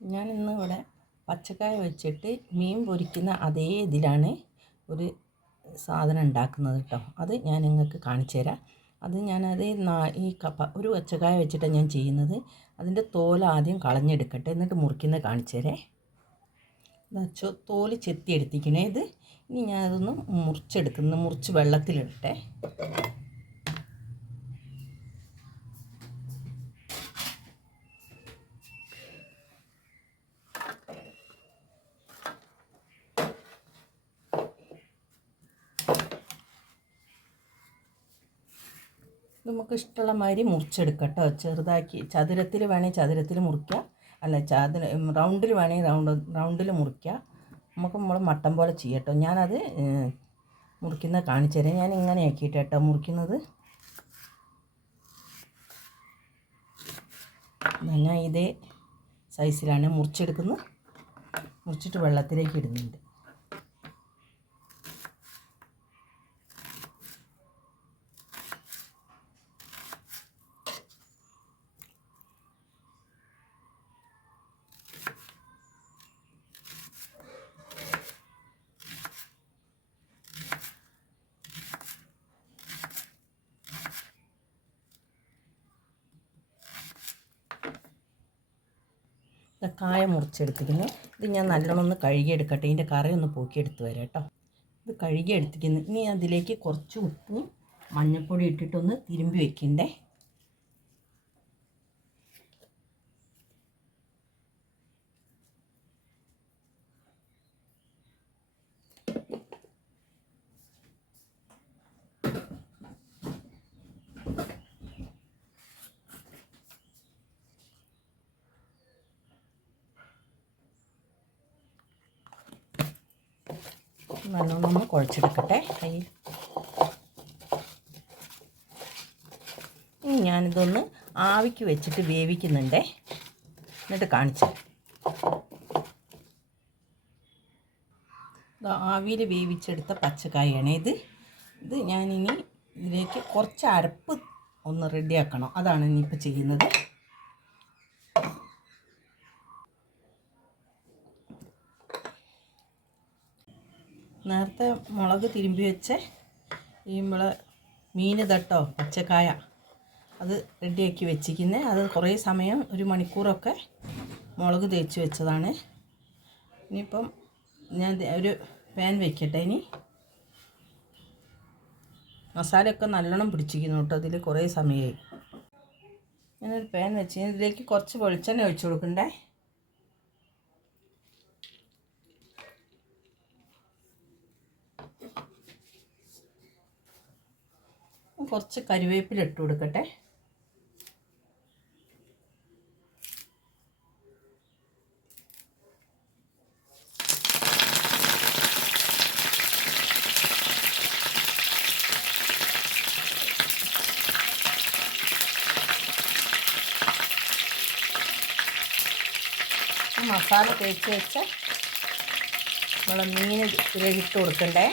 ഞാൻ ഇന്ന് ഇവിടെ പച്ചക്കായ വെച്ചിട്ട് മീൻ പൊരിക്കുന്ന അതേ ഇതിലാണ് ഒരു സാധനം ഉണ്ടാക്കുന്നത് കേട്ടോ. അത് ഞാൻ നിങ്ങൾക്ക് കാണിച്ചു തരാം. അത് ഞാനത് ഈ കപ്പ ഒരു പച്ചക്കായ വെച്ചിട്ടാണ് ഞാൻ ചെയ്യുന്നത്. അതിന്റെ തോൽ ആദ്യം കളഞ്ഞെടുക്കട്ടെ. എന്നിട്ട് മുറിക്കുന്നത് കാണിച്ചു തരേ. എന്നുവെച്ചോ തോൽ ചെത്തി എടുത്തിക്കണേ ഇത്. ഇനി ഞാനതൊന്ന് മുറിച്ചെടുക്കുന്നു. മുറിച്ച് വെള്ളത്തിലിടട്ടെ. നമുക്ക് ഇഷ്ടമുള്ള മാതിരി മുറിച്ചെടുക്കട്ടോ. ചെറുതാക്കി ചതുരത്തിൽ വേണേൽ ചതുരത്തിൽ മുറിക്കുക അല്ല ചതുര റൗണ്ടിൽ വേണേൽ റൗണ്ട് റൗണ്ടിൽ മുറിക്കുക നമുക്ക് നമ്മൾ മട്ടൻ പോലെ ചെയ്യട്ടോ. ഞാനത് മുറിക്കുന്നത് കാണിച്ചു തരാം. ഞാൻ ഇങ്ങനെ ആക്കിയിട്ട് കേട്ടോ മുറിക്കുന്നത്. ഞാൻ ഇതേ സൈസിലാണ് മുറിച്ചെടുക്കുന്നത്. മുറിച്ചിട്ട് വെള്ളത്തിലേക്ക് ഇടുന്നുണ്ട്. കായ മുറിച്ചെടുത്തിരിക്കുന്നു. ഇത് ഞാൻ നല്ലോണം ഒന്ന് കഴുകിയെടുക്കട്ടെ. ഇതിന്റെ കറി ഒന്ന് പോക്കിയെടുത്ത് വരാം കേട്ടോ. ഇത് കഴുകിയെടുത്തിരിക്കുന്നു. ഇനി അതിലേക്ക് കുറച്ച് ഉപ്പും മഞ്ഞൾപ്പൊടി ഇട്ടിട്ടൊന്ന് തിരുമ്പി വെക്കണ്ടേ. നല്ലോണം ഒന്ന് കുഴച്ചെടുക്കട്ടെ. കയ്യിൽ ഇനി ഞാനിതൊന്ന് ആവിക്ക് വെച്ചിട്ട് വേവിക്കുന്നുണ്ടേ. എന്നിട്ട് കാണിച്ചു ആവിയിൽ വേവിച്ചെടുത്ത പച്ചക്കായാണ് ഇത്. ഇത് ഞാനിനി ഇതിലേക്ക് കുറച്ച് അരപ്പ് ഒന്ന് റെഡിയാക്കണം. അതാണ് ഇനിയിപ്പോൾ ചെയ്യുന്നത്. നേരത്തെ മുളക് തിരുമ്പി വെച്ച ഈ നമ്മളെ മീൻ തട്ടോ പച്ചക്കായ അത് റെഡിയാക്കി വെച്ചിരിക്കുന്നത് അത് കുറേ സമയം ഒരു മണിക്കൂറൊക്കെ മുളക് തേച്ച് വെച്ചതാണ്. ഇനിയിപ്പം ഞാൻ ഒരു പാൻ വെക്കട്ടെ ഇനി. മസാലയൊക്കെ നല്ലോണം പിടിച്ചിരിക്കുന്നു കേട്ടോ അതിൽ കുറേ സമയമായി ഞാനൊരു പാൻ വെച്ച് ഇതിലേക്ക് കുറച്ച് വെളിച്ചെണ്ണ ഒഴിച്ചു കൊടുക്കണ്ടേ? കുറച്ച് കരിവേപ്പില ഇട്ട് കൊടുക്കട്ടെ. മസാല തേച്ച് വെച്ച് നമ്മൾ മീൻ ഇട്ട് കൊടുക്കണ്ടേ.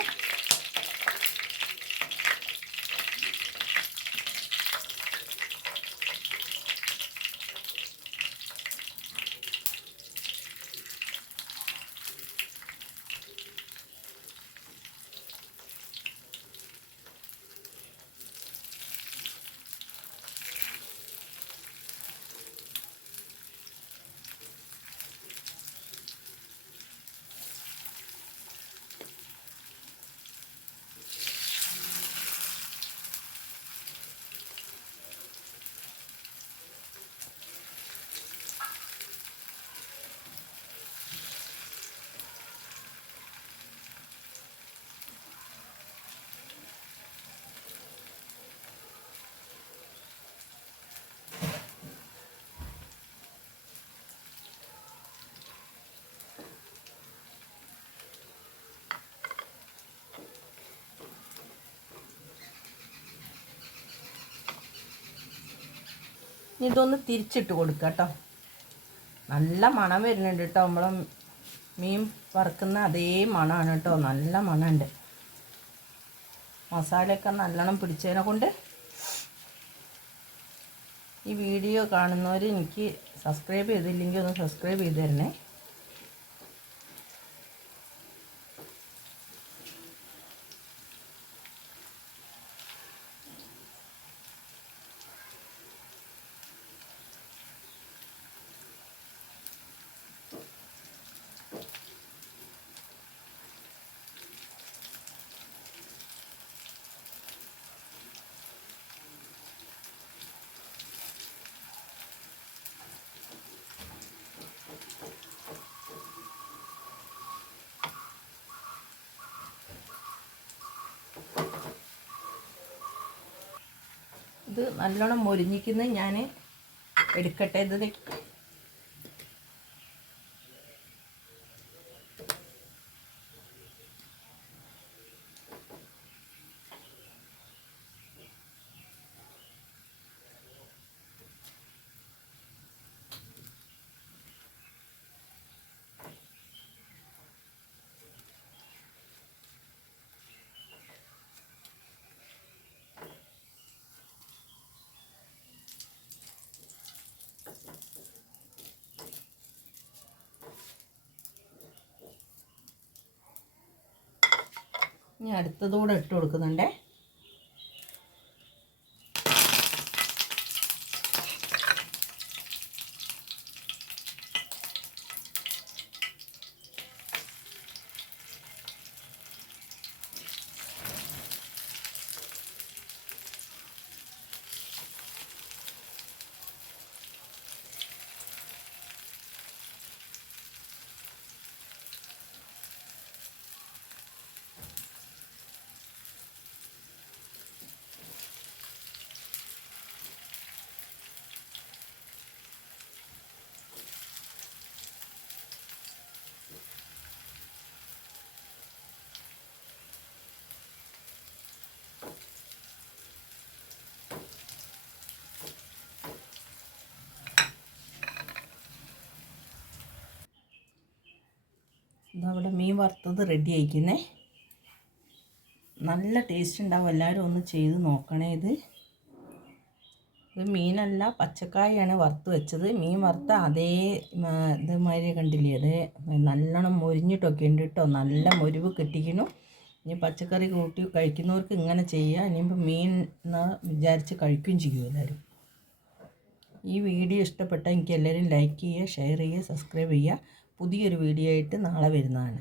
ഇനി ഇതൊന്ന് തിരിച്ചിട്ട് കൊടുക്കുക കേട്ടോ. നല്ല മണം വരുന്നുണ്ട് കേട്ടോ. നമ്മൾ മീൻ വറുക്കുന്ന അതേ മണമാണ് കേട്ടോ. നല്ല മണമുണ്ട് മസാലയൊക്കെ നല്ലോണം പിടിച്ചതിനെ കൊണ്ട് ഈ വീഡിയോ കാണുന്നവർ എനിക്ക് സബ്സ്ക്രൈബ് ചെയ്തില്ലെങ്കിൽ ഒന്ന് സബ്സ്ക്രൈബ് ചെയ്ത് തരണേ. ഇത് നല്ലോണം മൊരിഞ്ഞിക്കുന്നത് ഞാൻ എടുക്കട്ടെ ഇത് ഇനി അടുത്തതൂടെ ഇട്ട് കൊടുക്കുന്നുണ്ടേ. മീൻ വറുത്തത് റെഡി ആയിക്കുന്നേ. നല്ല ടേസ്റ്റ് ഉണ്ടാവും എല്ലാവരും ഒന്ന് ചെയ്ത് നോക്കണേ ഇത്. ഇത് മീനല്ല പച്ചക്കായാണ് വറുത്ത് വെച്ചത്. മീൻ വറുത്ത അതേ ഇതുമാതിരി കണ്ടില്ലേ? അത് നല്ലോണം മൊരിഞ്ഞിട്ടൊക്കെ ഉണ്ട് കേട്ടോ നല്ല മുരിവ് കിട്ടിക്കണു. ഇനി പച്ചക്കറി കൂട്ടി കഴിക്കുന്നവർക്ക് ഇങ്ങനെ ചെയ്യുക ഇനിയിപ്പോൾ മീൻ എന്ന് വിചാരിച്ച് കഴിക്കുകയും ചെയ്യും എല്ലാവരും ഈ വീഡിയോ ഇഷ്ടപ്പെട്ടാൽ എനിക്ക് എല്ലാവരും ലൈക്ക് ചെയ്യുക ഷെയർ ചെയ്യുക സബ്സ്ക്രൈബ് ചെയ്യുക പുതിയൊരു വീഡിയോ ആയിട്ട് നാളെ വരുന്നതാണ്.